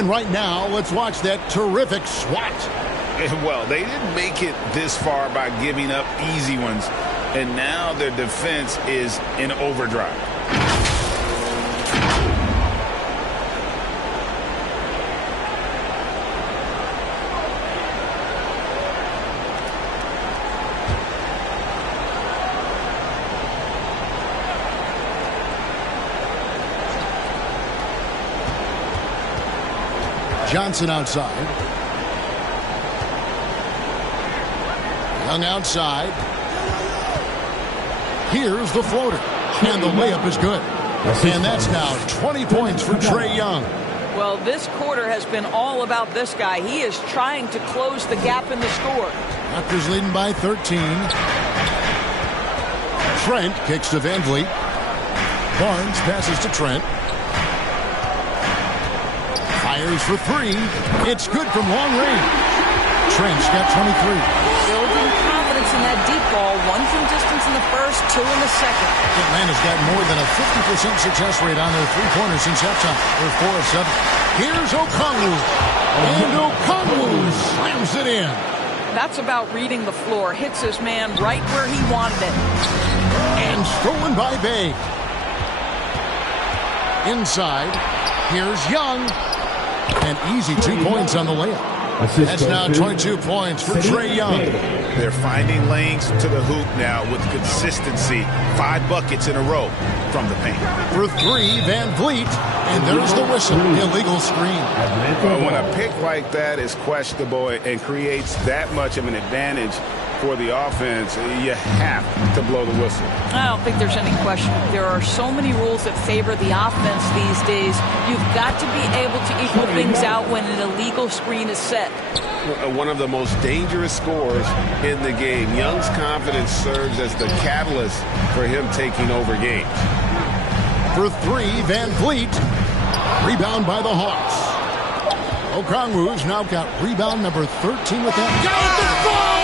And right now, let's watch that terrific swat. Well, they didn't make it this far by giving up easy ones. And now their defense is in overdrive. Johnson outside. Young outside. Here's the floater. And the layup is good. And that's now 20 points for Trae Young. Well, this quarter has been all about this guy. He is trying to close the gap in the score. Raptors leading by 13. Trent kicks to Van Vliet. Barnes passes to Trent. Fires for three. It's good from long range. Trent's got 23. Building confidence in that deep ball. One from distance in the first, two in the second. Atlanta's got more than a 50% success rate on their three-pointers since halftime. They're 4 of 7. Here's Okongwu. And Okongwu slams it in. That's about reading the floor. Hits his man right where he wanted it. And stolen by Bay. Inside. Here's Young. And easy 2 points on the layup. That's now 22 points for Trae Young. They're finding lanes to the hoop now with consistency. 5 buckets in a row from the paint. For three, Van Vliet. And there's the whistle. Illegal screen. When a pick like that is questionable and creates that much of an advantage for the offense, you have to blow the whistle. I don't think there's any question. There are so many rules that favor the offense these days. You've got to be able to equal things out when an illegal screen is set. One of the most dangerous scorers in the game. Young's confidence serves as the catalyst for him taking over games. For three, Van Vliet. Rebound by the Hawks. Okongwu's now got rebound number 13 with that. Got it to fall!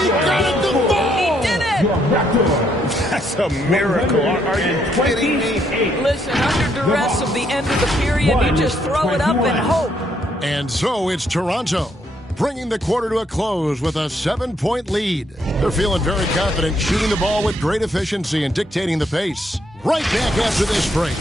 He got it to fall! He did it! That's a miracle. Are you kidding me? Listen, under duress of the end of the period, you just throw it up and hope. And so it's Toronto, bringing the quarter to a close with a 7-point lead. They're feeling very confident, shooting the ball with great efficiency and dictating the pace. Right back after this break.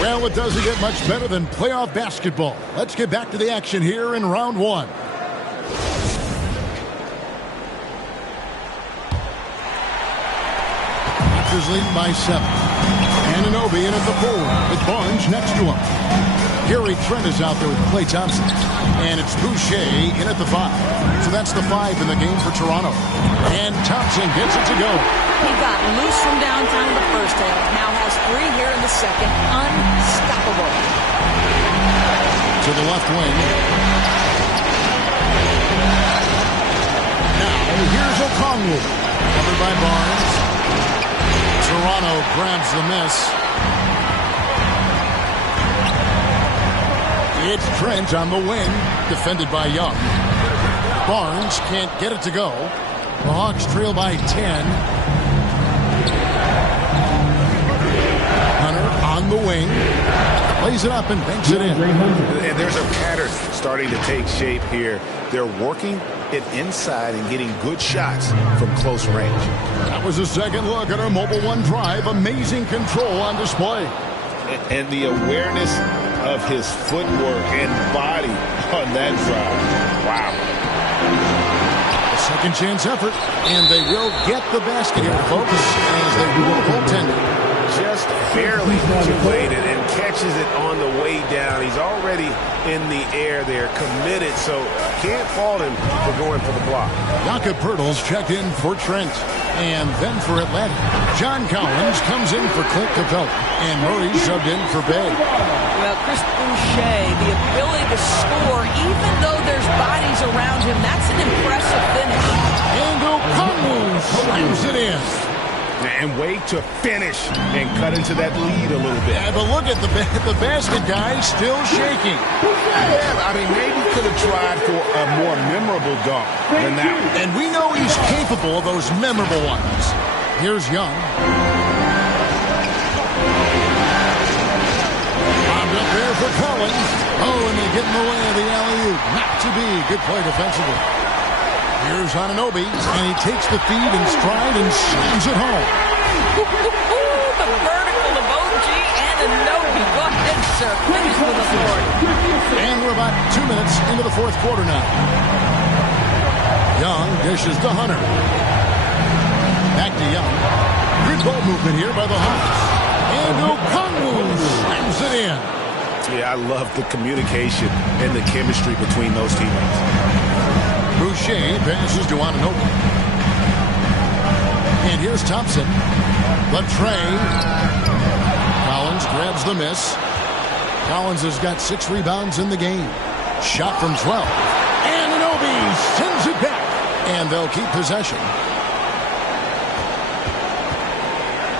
Well, it doesn't get much better than playoff basketball. Let's get back to the action here in round one. Raptors leading by 7. Anunoby in at the 4 with Barnes next to him. Gary Trent is out there with Klay Thompson. And it's Boucher in at the 5. So that's the 5 in the game for Toronto. And Thompson gets it to go. He got loose from downtown in the first half. Now has 3 here in the second. Unstoppable. To the left wing. Now, here's Okongwu. Covered by Barnes. Toronto grabs the miss. It's Trent on the wing. Defended by Young. Barnes can't get it to go. The Hawks trail by 10. Hunter on the wing. Plays it up and banks it in. And there's a pattern starting to take shape here. They're working it inside and getting good shots from close range. That was a second look at our Mobile One drive. Amazing control on display. And the awareness of his footwork and body on that drive. Wow. A second chance effort. And they will get the basket here, folks, as they rule the goaltender. Just barely too late and catches it on the way down. He's already in the air there, committed, so can't fault him for going for the block. Jakob Poeltl's checked in for Trent. And then for Atlanta, John Collins comes in for Clint Capella. And Murray subbed in for Bay. Well, Chris Boucher, the ability to score, even though there's bodies around him, that's an impressive finish. And Okongwu slams it in. And wait to finish and cut into that lead a little bit. Yeah, but look at the basket guy still shaking. Yeah, I mean, maybe could have tried for a more memorable dunk than that one. And we know he's capable of those memorable ones. Here's Young. Bombed up there for Collins. Oh, and they get in the way of the alley-oop. Not to be. Good play defensively. Here's Anunoby, and he takes the feed in stride and slams it home. The vertical of OG Anunoby. Go ahead, sir. Finish with the board. And we're about 2 minutes into the fourth quarter now. Young dishes to Hunter. Back to Young. Good ball movement here by the Hawks. And Okongwu slams it in. Yeah, I love the communication and the chemistry between those teammates. Boucher passes to Anunoby. And here's Thompson. The tray. Collins grabs the miss. Collins has got 6 rebounds in the game. Shot from 12. Anunoby sends it back. And they'll keep possession.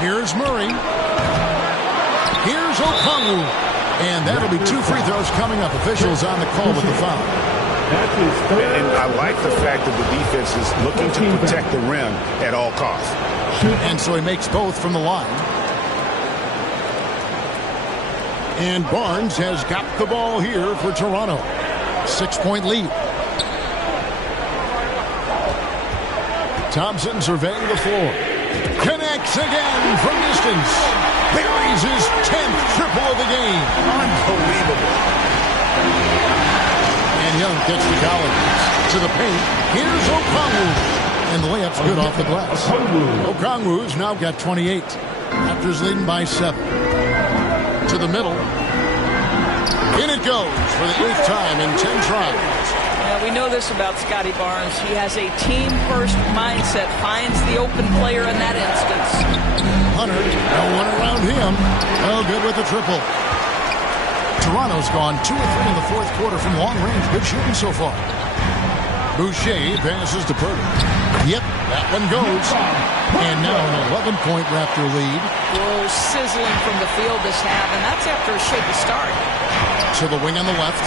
Here's Murray. Here's Okongwu. And that'll be 2 free throws coming up. Officials on the call with the foul. And I like the fact that the defense is looking to protect the rim at all costs. And so he makes both from the line. And Barnes has got the ball here for Toronto. 6-point lead. Thompson surveying the floor. Connects again from distance. Buries his 10th triple of the game. Unbelievable. And Young gets the Collins to the paint. Here's Okongwu. And the layup's good off the glass. Okongwu's now got 28. Raptors leading by 7. To the middle. In it goes for the 8th time in 10 tries. Yeah, we know this about Scotty Barnes. He has a team-first mindset. Finds the open player in that instance. Hunter, no one around him. Oh, good with the triple. Toronto's gone 2 of 3 in the fourth quarter from long range. Good shooting so far. Boucher passes to Purdy. Yep, that one goes. And now an 11-point Raptor lead. Whoa, sizzling from the field this half, and that's after a shaky start. To the wing on the left.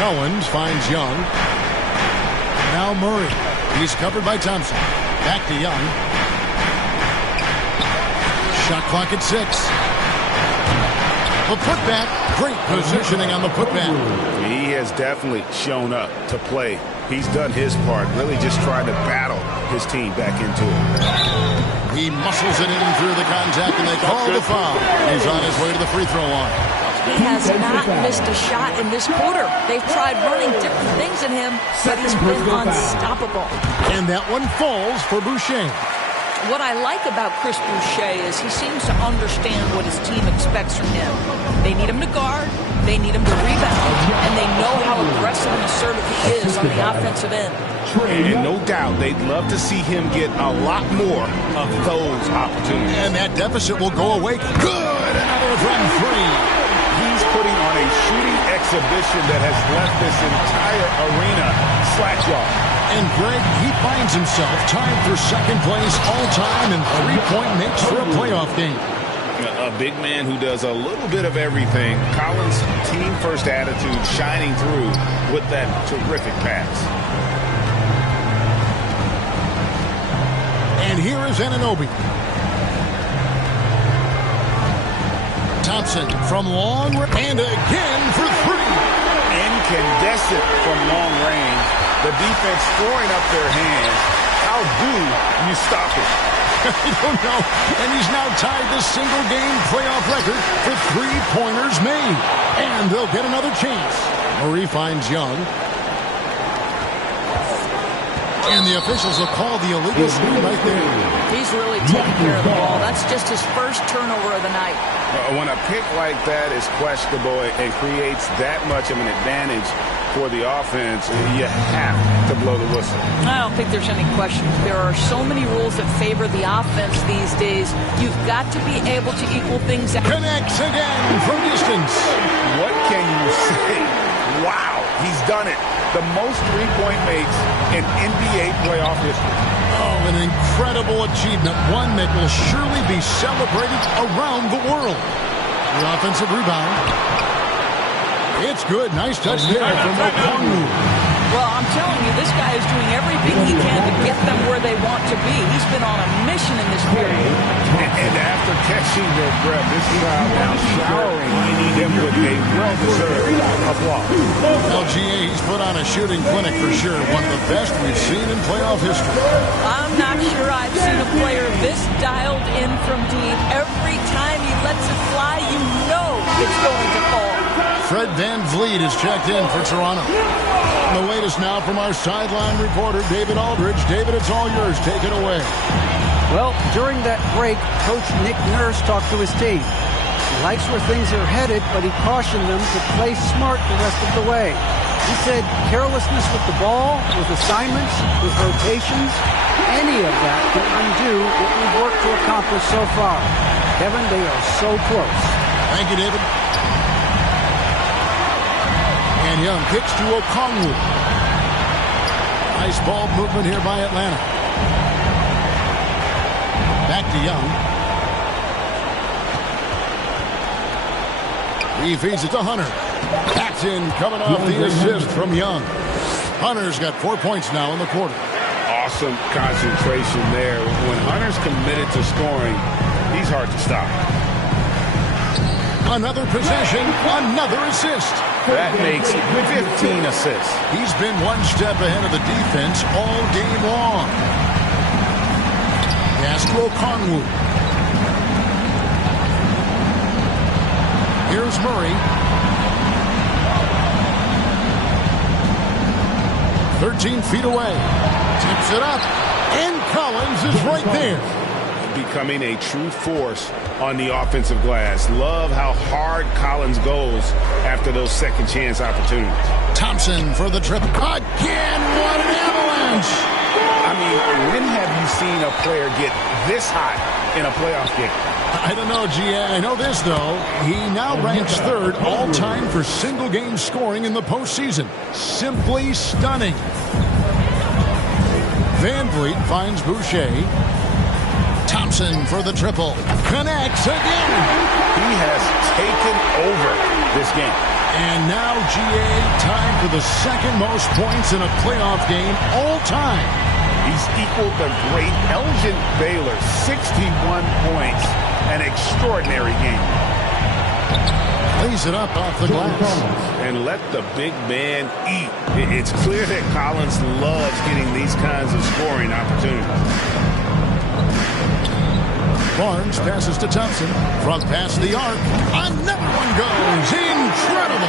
Collins finds Young. Now Murray. He's covered by Thompson. Back to Young. Shot clock at 6. The putback. Great positioning on the putback. He has definitely shown up to play. He's done his part, really just trying to battle his team back into it. He muscles it in through the contact, and they call the foul. He's on his way to the free throw line. He has not missed a shot in this quarter. They've tried running different things at him, but he's been unstoppable. And that one falls for Boucher. What I like about Chris Boucher is he seems to understand what his team expects from him. They need him to guard, they need him to rebound, and they know how aggressive and assertive he is on the offensive end. And no doubt they'd love to see him get a lot more of those opportunities. And that deficit will go away. Good! Another from 3. He's putting on a shooting exhibition that has left this entire arena slack-jawed. And Greg, he finds himself tied for second place all-time in three-point makes for a playoff game. A big man who does a little bit of everything. Collins' team-first attitude shining through with that terrific pass. And here is Anunoby. Thompson from long and again for 3. Incandescent from long range. The defense throwing up their hands. How do you stop it? I don't know. And he's now tied the single-game playoff record for three-pointers made. And they'll get another chance. Murray finds Young. And the officials will call the illegal screen right there. He's really taking care of the ball. That's just his first turnover of the night. When a pick like that is questionable and creates that much of an advantage for the offense, you have to blow the whistle. I don't think there's any question. There are so many rules that favor the offense these days. You've got to be able to equal things out. Connects again from distance. What can you say? Wow, he's done it. The most three-point makes in NBA playoff history. Oh, an incredible achievement, one that will surely be celebrated around the world. The offensive rebound. It's good. Nice touch there from Okongwu. Well, I'm telling you, this guy is doing everything he can to get them where they want to be. He's been on a mission in this period. And after catching their breath, this crowd now showering them with a well-deserved applause. LGA, he's put on a shooting clinic for sure. One of the best we've seen in playoff history. I'm not sure I've seen a player this dialed in from deep. Every time he lets it fly, you know it's going to fall. Fred VanVleet is checked in for Toronto. The latest now from our sideline reporter, David Aldridge. David, it's all yours. Take it away. Well, during that break, Coach Nick Nurse talked to his team. He likes where things are headed, but he cautioned them to play smart the rest of the way. He said carelessness with the ball, with assignments, with rotations, any of that can undo what we've worked to accomplish so far. Kevin, they are so close. Thank you, David. And Young kicks to Okongwu. Nice ball movement here by Atlanta. Back to Young. He feeds it to Hunter. Paxton coming off the assist from Young. Hunter's got 4 points now in the quarter. Awesome concentration there. When Hunter's committed to scoring, he's hard to stop. Another possession, another assist. That makes 15 assists. He's been one step ahead of the defense all game long. Pass to Okongwu. Here's Murray. 13 feet away. Tips it up. And Collins is right there. Becoming a true force on the offensive glass. Love how hard Collins goes after those second chance opportunities. Thompson for the trip. Again, what an avalanche. I mean, when have you seen a player get this hot in a playoff game? I don't know, G. I know this, though. He now ranks third all-time for single-game scoring in the postseason. Simply stunning. VanVleet finds Boucher. Thompson for the triple. Connects again. He has taken over this game. And now, GA, time for the second most points in a playoff game all time. He's equaled the great Elgin Baylor, 61 points. An extraordinary game. Lays it up off the glass. And let the big man eat. It's clear that Collins loves getting these kinds of scoring opportunities. Barnes passes to Thompson. Front pass the arc. Another one goes. Incredible.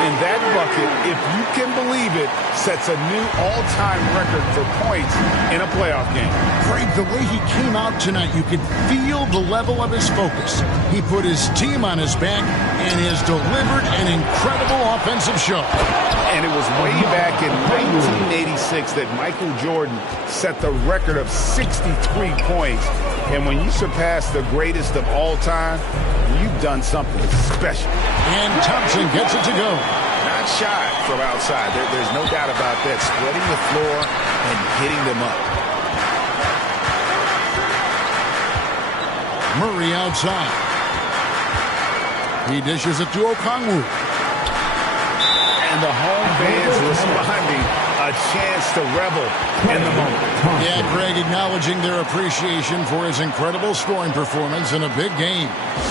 And that bucket, if you can believe it, sets a new all-time record for points in a playoff game. Greg, the way he came out tonight, you could feel the level of his focus. He put his team on his back and has delivered an incredible offensive show. And it was way back in 1986 that Michael Jordan set the record of 63 points. And when you surpass the greatest of all time, you've done something special. And Thompson gets it to go. Not shy from outside. There's no doubt about that. Spreading the floor and hitting them up. Murray outside. He dishes it to Okongwu. And the home fans responding. A chance to revel in the moment. Yeah, Greg acknowledging their appreciation for his incredible scoring performance in a big game.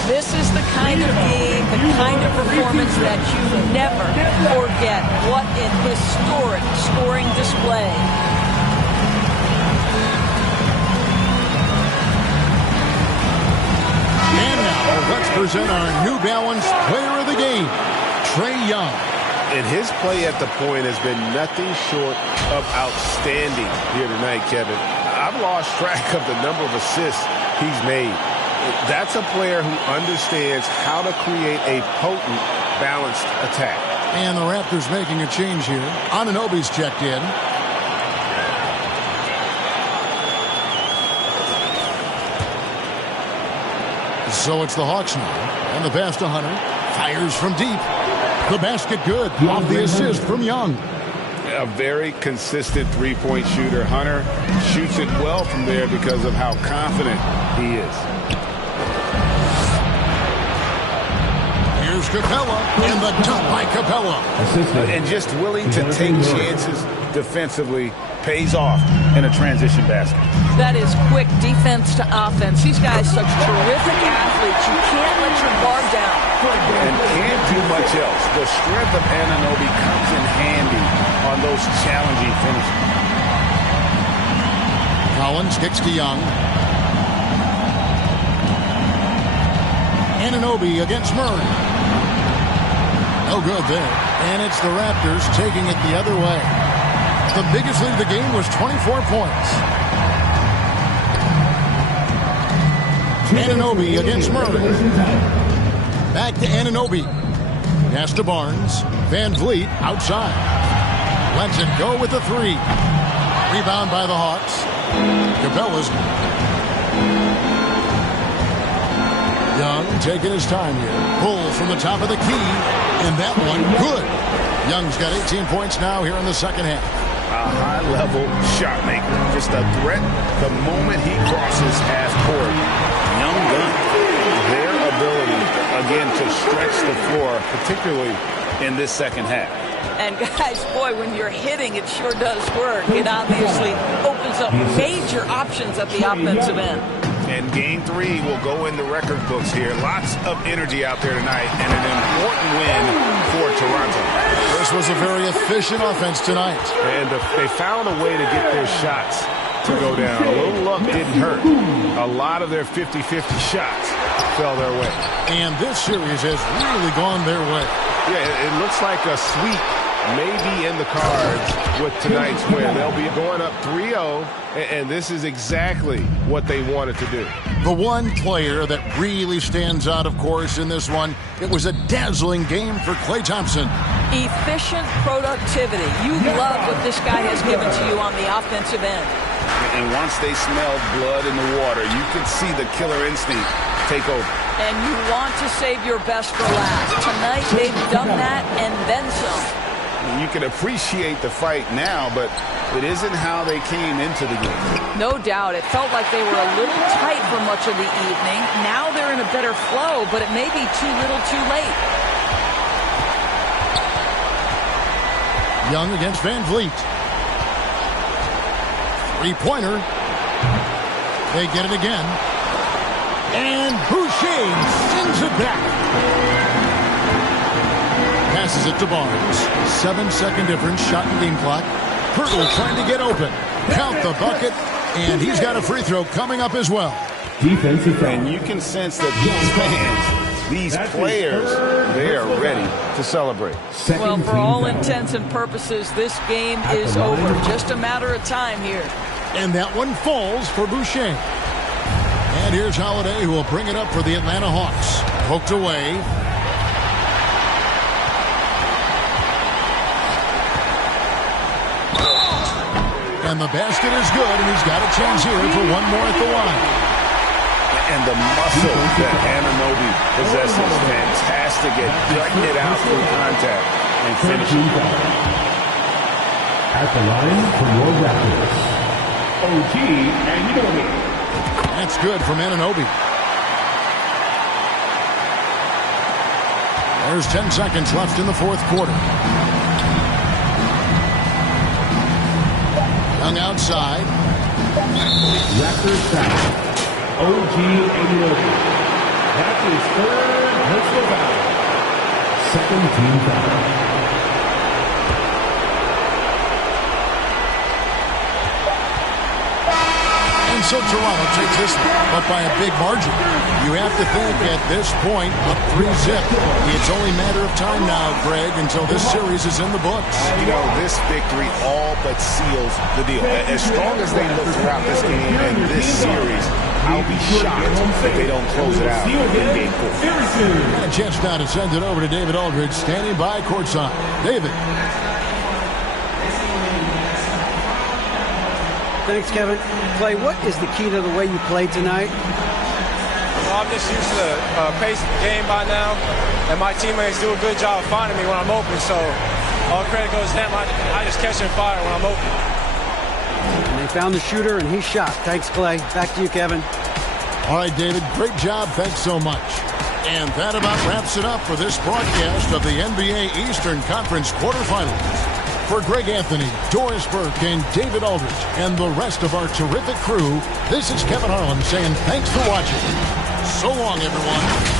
This is the kind of game, the kind of performance that you never forget. What an historic scoring display. And now, let's present our New Balance Player of the Game, Trae Young. And his play at the point has been nothing short of outstanding here tonight, Kevin. I've lost track of the number of assists he's made. That's a player who understands how to create a potent, balanced attack. And the Raptors making a change here. Anunoby's checked in. So it's the Hawks now. And the pass to Hunter. Fires from deep. The basket good off the assist from Young. A very consistent three-point shooter. Hunter shoots it well from there because of how confident he is. Here's Capella, and the dunk by Capella. And just willing to take chances defensively pays off in a transition basket. That is quick defense to offense. These guys such terrific athletes. You can't let your guard down. And can't do much else. The strength of Anunoby comes in handy on those challenging finishes. Collins kicks to Young. Anunoby against Murray. No good there. And it's the Raptors taking it the other way. The biggest lead of the game was 24 points. Anunoby against Murray. Back to Anunoby. Pass to Barnes. Van Vliet outside. Lets it go with the three. Rebound by the Hawks. Capella's. Young taking his time here. Pull from the top of the key. And that one good. Young's got 18 points now here in the second half. A high-level shot maker. Just a threat the moment he crosses half court. Young gun. Their ability, again, to stretch the floor, particularly in this second half. And guys, boy, when you're hitting, it sure does work. It obviously opens up major options at the offensive end. And game 3 will go in the record books here. Lots of energy out there tonight, and an important win for Toronto. This was a very efficient offense tonight. And they found a way to get their shots to go down. A little luck didn't hurt. A lot of their 50-50 shots fell their way. And this series has really gone their way. Yeah, it looks like a sweep may be in the cards with tonight's win. They'll be going up 3-0, and this is exactly what they wanted to do. The one player that really stands out, of course, in this one, it was a dazzling game for Klay Thompson. Efficient productivity. You love what this guy has given to you on the offensive end. And once they smelled blood in the water, you could see the killer instinct take over. And you want to save your best for last. Tonight, they've done that and then some. You can appreciate the fight now, but it isn't how they came into the game. No doubt. It felt like they were a little tight for much of the evening. Now they're in a better flow, but it may be too little too late. Young against Van Vliet. Three-pointer. They get it again. And Boucher sends it back. Passes it to Barnes. 7-second difference, shot and game clock. Pirtle trying to get open. Count the bucket, and he's got a free throw coming up as well. Defensive, and you can sense that these fans, these players, they are ready to celebrate. Well, for all intents and purposes, this game is over. Just a matter of time here. And that one falls for Boucher. And here's Holiday, who will bring it up for the Atlanta Hawks. Poked away. And the basket is good, and he's got a chance here for one more at the line. And the muscle that Anunoby possesses, fantastic at cutting it out through contact and finishing. At the line for your Raptors, OG Anunoby. That's good from Anunoby. There's 10 seconds left in the fourth quarter. Young outside. Raptors foul. OG Anunoby. That's his third personal foul. Second team foul. And so Toronto takes this up by a big margin. You have to think at this point, up 3-zip. It's only a matter of time now, Greg, until this series is in the books. You know, this victory all but seals the deal. As strong as they look throughout this game and this series, I'll be shocked if they don't close it out in game 4. And a chance now to send it over to David Aldridge, standing by courtside. David. Thanks, Kevin. Klay, what is the key to the way you played tonight? Well, I'm just used to the pace of the game by now, and my teammates do a good job finding me when I'm open, so All credit goes to them. I just catch and fire when I'm open. And they found the shooter, and he shot. Thanks, Clay. Back to you, Kevin. All right, David, great job. Thanks so much. And that about wraps it up for this broadcast of the NBA Eastern Conference quarterfinals. For Greg Anthony, Doris Burke, and David Aldridge, and the rest of our terrific crew, this is Kevin Harlan saying thanks for watching. So long, everyone.